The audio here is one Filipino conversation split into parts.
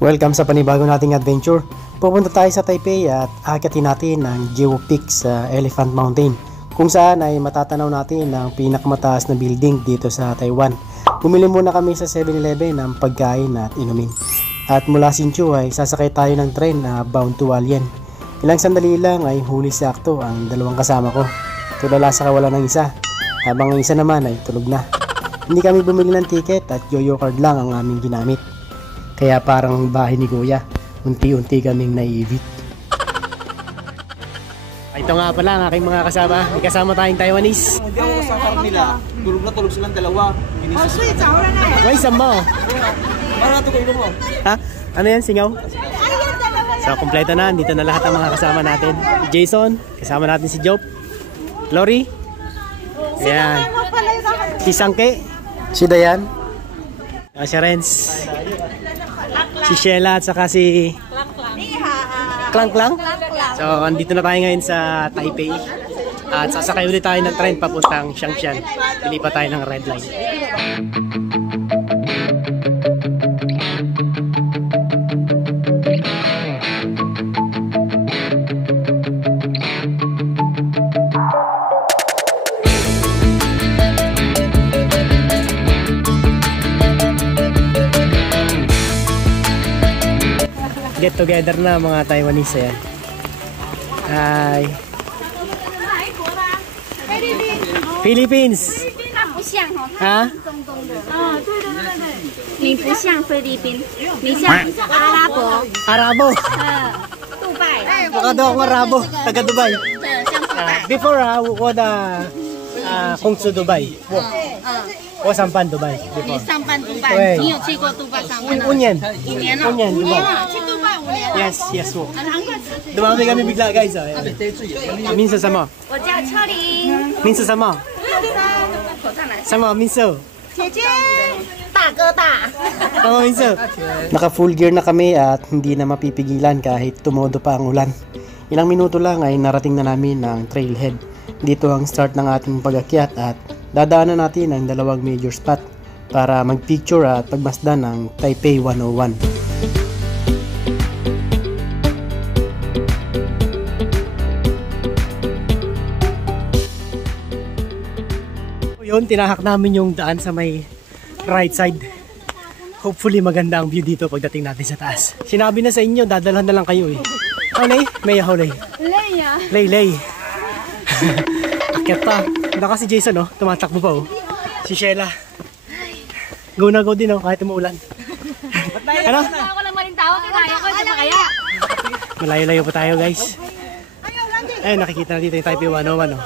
Welcome sa panibago nating adventure. Pupunta tayo sa Taipei at aakyatin natin ang Jiu Peak sa Elephant Mountain, kung saan ay matatanaw natin ang pinakamataas na building dito sa Taiwan. Bumili muna kami sa 7-Eleven ng pagkain at inumin. At mula Hsinchu ay sasakay tayo ng tren na bound to Hualien. Ilang sandali lang ay huli sakto ang dalawang kasama ko. Tulala sa kawalan ng isa, habang ang isa naman ay tulog na. Hindi kami bumili ng ticket at yoyo card lang ang aming ginamit. Kaya parang bahay ni Kuya, unti-unti kaming naiibit. Ito nga pala ang aking mga kasama. May kasama tayong Taiwanese. Hindi ako sa car nila. Tulog silang dalawa. Why sama? Para ito kayo mo. Ha? Ano yan? Singaw? So, kompleto na. Dito na lahat ang mga kasama natin. Jason, kasama natin si Job. Lori. Ayan. Si Sangke. Si Dayan. Si Renz. Si Sheila at saka si Klang Klang. So, andito na tayo ngayon sa Taipei. At sasakay ulit tayo ng tren papuntang Xiangshan. Pili pa tayo ng red line. Get together na mga Taiwanese yan. Hi. Philippines. Ha? 你不像菲律宾，你像阿拉伯。 Arabo. 杜拜。 Baka daw akong Arabo. Taga Dubai. 像杜拜。 Before我的公司 Dubai. 我上班 Dubai 你 before. 上班杜拜，对你有去过杜拜上班吗？ 5年. 5年了。 5年 5 Dubai. 年了，去杜拜5年了。 Yes, po. 难怪。 Dumami kami bigla guys. Minso sama. 我叫秋玲。 Minso sama. 口罩来。 Sama minso. 姐姐。大哥大。 Sama minso. Naka full gear na kami at hindi na mapipigilan kahit tumodo pa ang ulan. Ilang minuto lang ay narating na namin ang trailhead. Dito ang start ng ating pag-akyat at dadaanan natin ang dalawang major spot para mag-picture at pagmasdan ng Taipei 101. Yun, tinahak namin yung daan sa may right side. Hopefully maganda ang view dito pagdating natin sa taas. Sinabi na sa inyo, dadalhan na lang kayo eh. Haulay? May haulay. Lay. Akyat pa. Naka si Jason oh, tumatakbo pa oh. Si Sheila. Go na go din oh, kahit umuulan. Ano? Ako lang maling tao, kaya ko ito pa kaya. Malayo-layo pa tayo guys. Ayun, nakikita na dito yung Taipei 101 oh.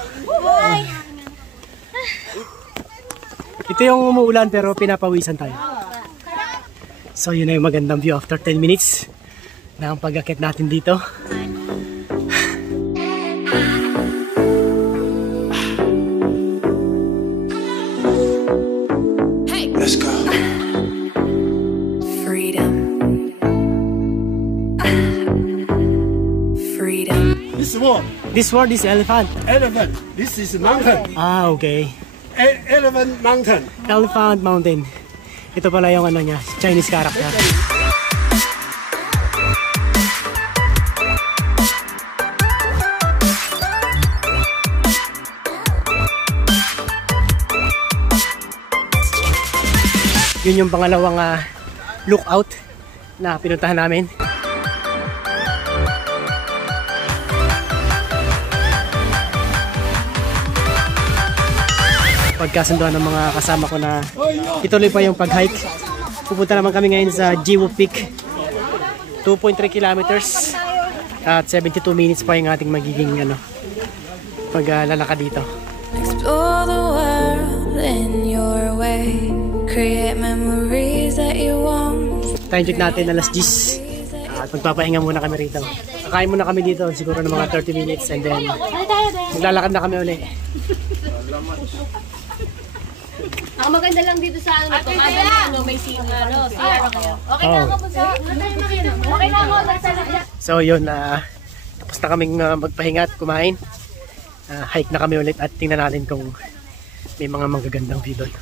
Ito yung umuulan pero pinapawisan tayo. So yun na yung magandang view after 10 minutes na ang pag-akit natin dito. Let's go. Freedom. Freedom. This word is elephant. Elephant. This is mountain. Ah, okay. Elephant mountain. Elephant Mountain. Ito pala yung ano niya, Chinese character. Yun yung pangalawang lookout na pinuntahan namin. Pagkasunduan ng mga kasama ko na ituloy pa yung pag-hike. Pupunta naman kami ngayon sa Jiu Peak. 2.3 kilometers at 72 minutes pa yung ating magiging paglalakad dito. Explore the world in your way. Create memories that you want. Time check natin alas 10. At magpapahinga muna kami rito. Kakain muna kami dito siguro ng mga 30 minutes and then maglalakad na kami ulit. Ang maganda lang dito sa ano to, may CR kayo. Okay na ako po sa. Okay na ako sa. So yun, tapos na kaming magpahinga at kumain. Hike na kami ulit at tingnan natin kung may mga magagandang view doon.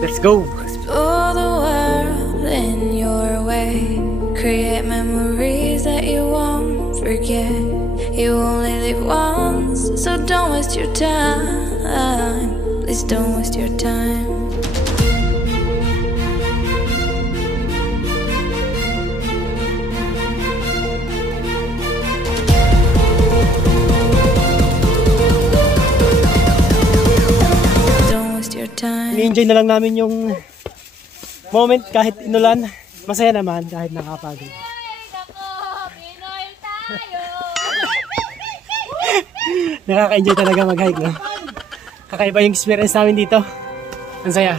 Let's go! Explore the world in your way. create memories that you won't forget. You only live once, so don't waste your time. Please don't waste your time. Ni-enjoy na lang namin yung moment kahit inulan. Masaya naman kahit nakapagod. Nakaka-enjoy talaga mag-hike, no? Kakaiba yung experience namin dito. Ang saya.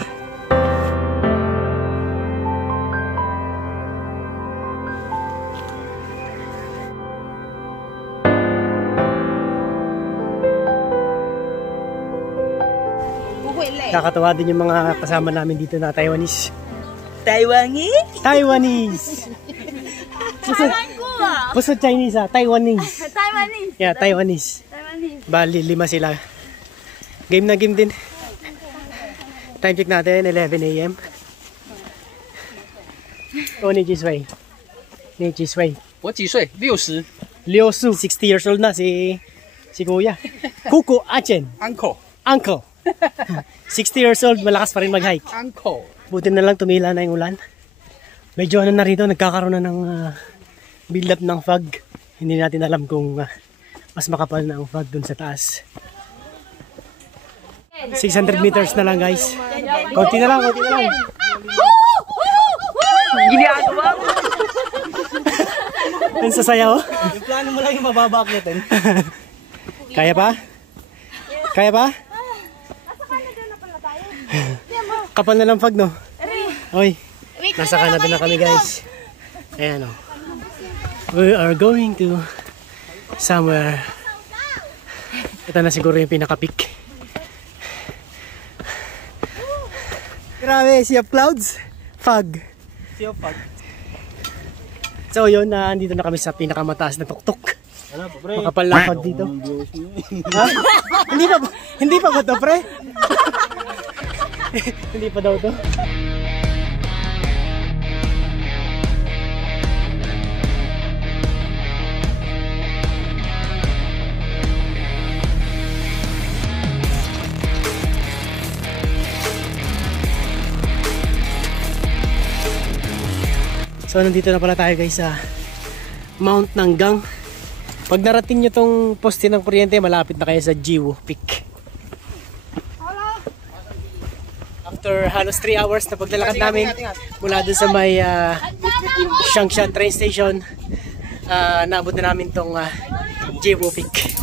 Nakakatawa din yung mga kasama namin dito na Taiwanese. Taiwanese? Taiwanese! Puso Chinese Taiwanese. Taiwanese. Yeah, Taiwanese. Bali, 5 sila. Game na game din. Time check natin, 11 AM. Oh, ni Jisway. Ni Jisway. 我几岁？60。 Liu Su, 60 years old na si Kuya. Kuko Achen. Uncle. 60 years old, malakas pa rin mag-hike. Buti na lang tumila na yung ulan. Medyo ano na rito, nagkakaroon na ng build up ng fog. Hindi natin alam kung mas makapal na ang fog dun sa taas. 600 meters na lang, guys. Konti na lang. Ginagawa mo? Ang sasayaw. Yung plano mo lang yung mababak natin. Kaya pa? Kapal na lang fog, no? Oy, nasa Canada na kami, guys. Ayan, o. We are going to somewhere. Ito na siguro yung pinaka-peak. Grabe, sea of clouds. Fog. Sea of fog. So yun, andito na kami sa pinakamataas na tuktok. Makapal na fog dito. Ha? Hindi pa ba ito, pre? Hindi pa daw to. So nandito na pala tayo, guys, sa Mount Nanggang. Pag narating nyo tong poste ng kuryente, malapit na kayo sa Jiwoo Peak. After halos 3 hours na paglalakad namin mula dun sa may Shangshan train station, naabot na namin tong Jiwoo Peak.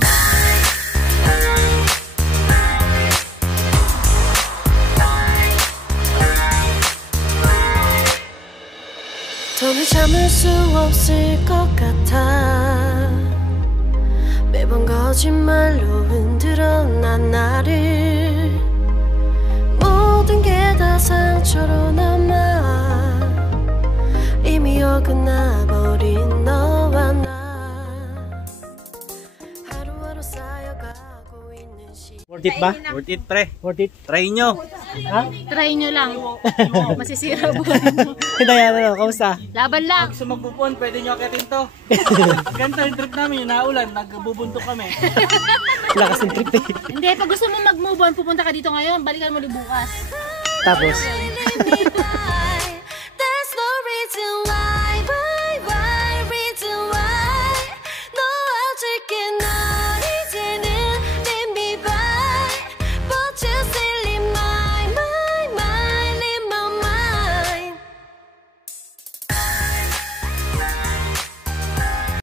돈을 참을 수 없을 것 같아 매번 거짓말로 흔들어 난 나를 모든 게 다 상처로 남아 이미 어긋나버린 너와 나 하루하루 쌓여가고 있는 시간 Worth it ba? Worth it, pre. Worth it? Try nyo. Ha? Try nyo lang. Masisira buwan mo. Dayana, kamusta? Laban lang. Gusto magbubon, pwede nyo akitin to. Ganito yung trip namin, yung naulan, nagbubuntok kami. Lakas ng trip eh. Hindi, pag gusto mo mag-move on, pupunta ka dito ngayon, balikan mo ulit bukas. Tapos? There's no reason